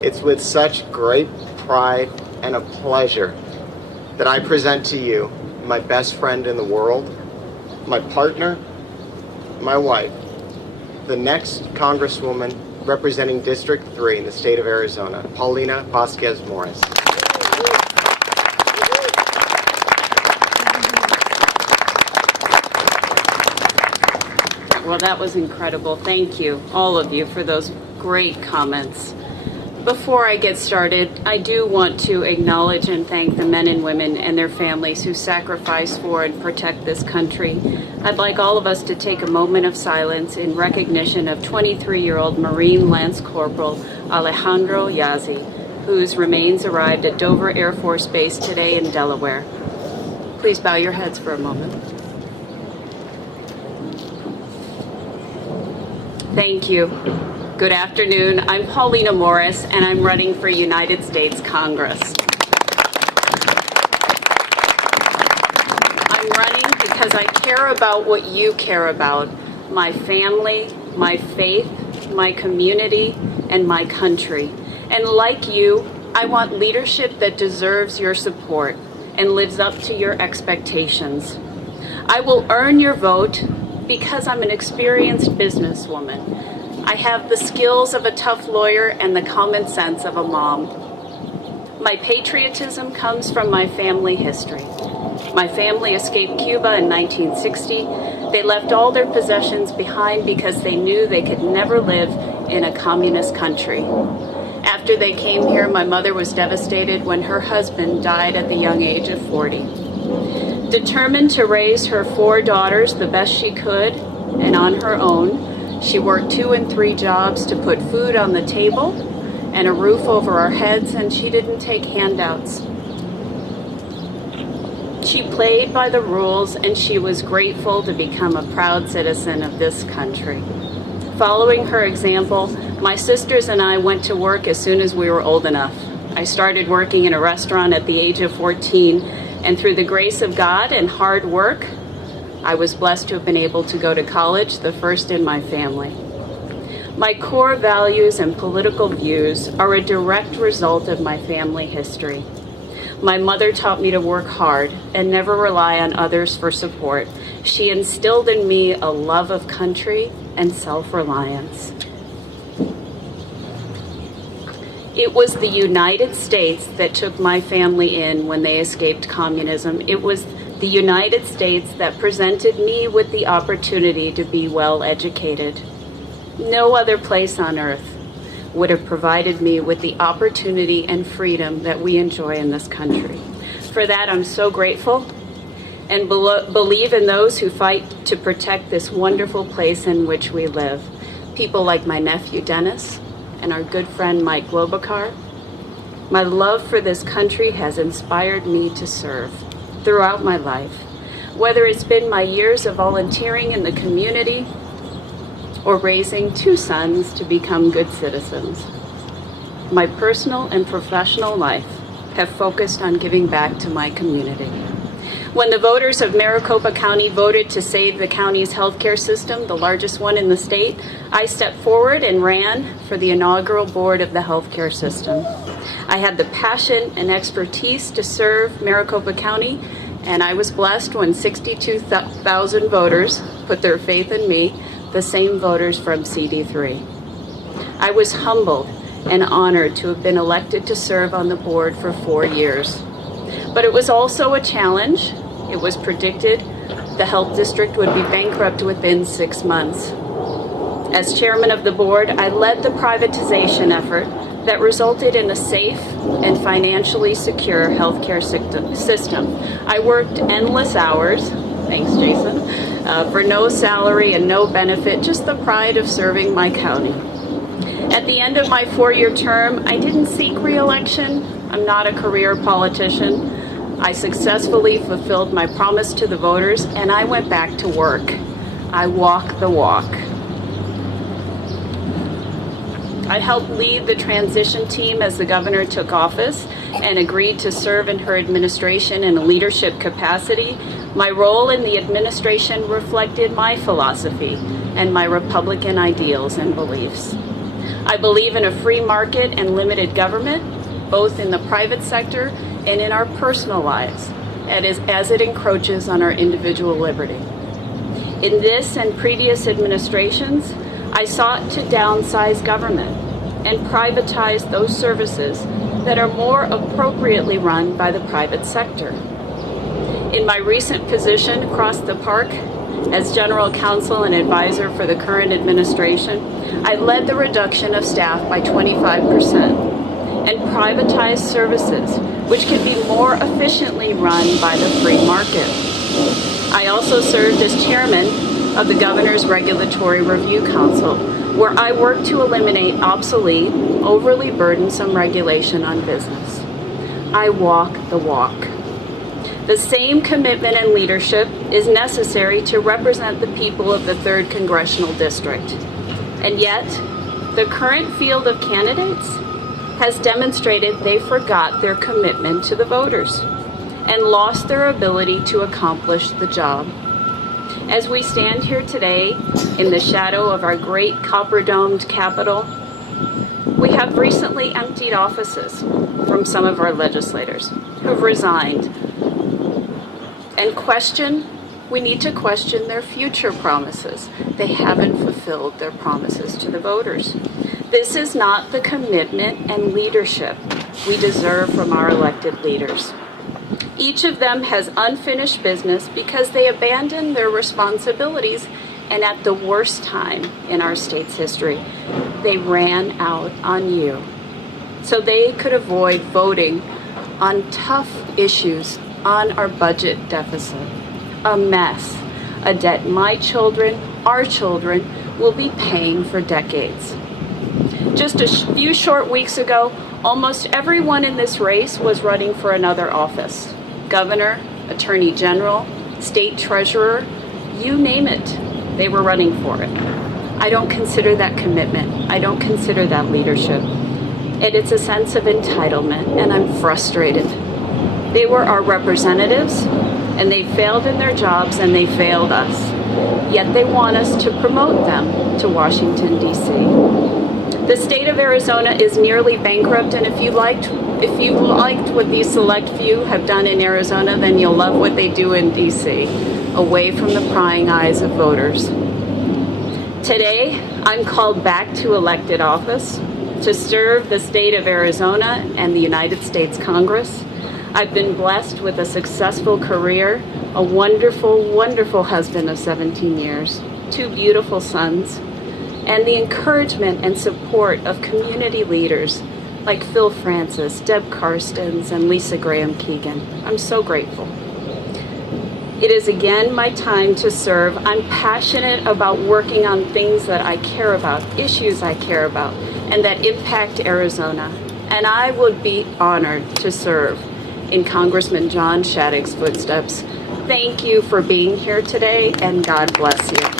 It's with such great pride and a pleasure that I present to you my best friend in the world, my partner, my wife, the next Congresswoman representing District 3 in the state of Arizona, Paulina Morris. Well, that was incredible. Thank you, all of you, for those great comments. Before I get started, I do want to acknowledge and thank the men and women and their families who sacrifice for and protect this country. I'd like all of us to take a moment of silence in recognition of 23-year-old Marine Lance Corporal Alejandro Yazzie, whose remains arrived at Dover Air Force Base today in Delaware. Please bow your heads for a moment. Thank you. Good afternoon. I'm Paulina Morris, and I'm running for United States Congress. I'm running because I care about what you care about: my family, my faith, my community, and my country. And like you, I want leadership that deserves your support and lives up to your expectations. I will earn your vote because I'm an experienced businesswoman. I have the skills of a tough lawyer and the common sense of a mom. My patriotism comes from my family history. My family escaped Cuba in 1960. They left all their possessions behind because they knew they could never live in a communist country. After they came here, my mother was devastated when her husband died at the young age of 40. Determined to raise her 4 daughters the best she could and on her own, she worked 2 and 3 jobs to put food on the table and a roof over our heads, and she didn't take handouts. She played by the rules, and she was grateful to become a proud citizen of this country. Following her example, my sisters and I went to work as soon as we were old enough. I started working in a restaurant at the age of 14, and through the grace of God and hard work, I was blessed to have been able to go to college, the first in my family. My core values and political views are a direct result of my family history. My mother taught me to work hard and never rely on others for support. She instilled in me a love of country and self-reliance. It was the United States that took my family in when they escaped communism. It was the United States that presented me with the opportunity to be well educated. No other place on earth would have provided me with the opportunity and freedom that we enjoy in this country. For that, I'm so grateful and believe in those who fight to protect this wonderful place in which we live. People like my nephew Dennis and our good friend Mike Globacar. My love for this country has inspired me to serve throughout my life, whether it's been my years of volunteering in the community or raising 2 sons to become good citizens. My personal and professional life have focused on giving back to my community. When the voters of Maricopa County voted to save the county's healthcare system, the largest one in the state, I stepped forward and ran for the inaugural board of the healthcare system. I had the passion and expertise to serve Maricopa County, and I was blessed when 62,000 voters put their faith in me, the same voters from CD3. I was humbled and honored to have been elected to serve on the board for 4 years. But it was also a challenge. It was predicted the health district would be bankrupt within 6 months. As chairman of the board, I led the privatization effort that resulted in a safe and financially secure healthcare system. I worked endless hours, thanks Jason, for no salary and no benefit, just the pride of serving my county. At the end of my 4-year term, I didn't seek re-election. I'm not a career politician. I successfully fulfilled my promise to the voters, and I went back to work. I walk the walk. I helped lead the transition team as the governor took office and agreed to serve in her administration in a leadership capacity. My role in the administration reflected my philosophy and my Republican ideals and beliefs. I believe in a free market and limited government, both in the private sector and in our personal lives, as it encroaches on our individual liberty. In this and previous administrations, I sought to downsize government and privatize those services that are more appropriately run by the private sector. In my recent position across the park as general counsel and advisor for the current administration, I led the reduction of staff by 25% and privatized services which can be more efficiently run by the free market. I also served as chairman of the Governor's Regulatory Review Council, where I worked to eliminate obsolete, overly burdensome regulation on business. I walk the walk. The same commitment and leadership is necessary to represent the people of the 3rd Congressional District. And yet, the current field of candidates has demonstrated they forgot their commitment to the voters and lost their ability to accomplish the job. As we stand here today in the shadow of our great copper-domed Capitol, we have recently emptied offices from some of our legislators who've resigned. And we need to question their future promises. They haven't fulfilled their promises to the voters. This is not the commitment and leadership we deserve from our elected leaders. Each of them has unfinished business because they abandoned their responsibilities, and at the worst time in our state's history, they ran out on you. So they could avoid voting on tough issues on our budget deficit, a mess, a debt my children, our children, will be paying for decades. Just a few short weeks ago, almost everyone in this race was running for another office. Governor, Attorney General, State Treasurer, you name it, they were running for it. I don't consider that commitment. I don't consider that leadership. It's a sense of entitlement, and I'm frustrated. They were our representatives, and they failed in their jobs, and they failed us. Yet they want us to promote them to Washington, D.C. The state of Arizona is nearly bankrupt, and if you liked what these select few have done in Arizona, then you'll love what they do in D.C., away from the prying eyes of voters. Today, I'm called back to elected office to serve the state of Arizona and the United States Congress. I've been blessed with a successful career, a wonderful, wonderful husband of 17 years, 2 beautiful sons, and the encouragement and support of community leaders like Phil Francis, Deb Karstens, and Lisa Graham Keegan. I'm so grateful. It is again my time to serve. I'm passionate about working on things that I care about, issues I care about, and that impact Arizona. And I would be honored to serve in Congressman John Shadeg's footsteps. Thank you for being here today, and God bless you.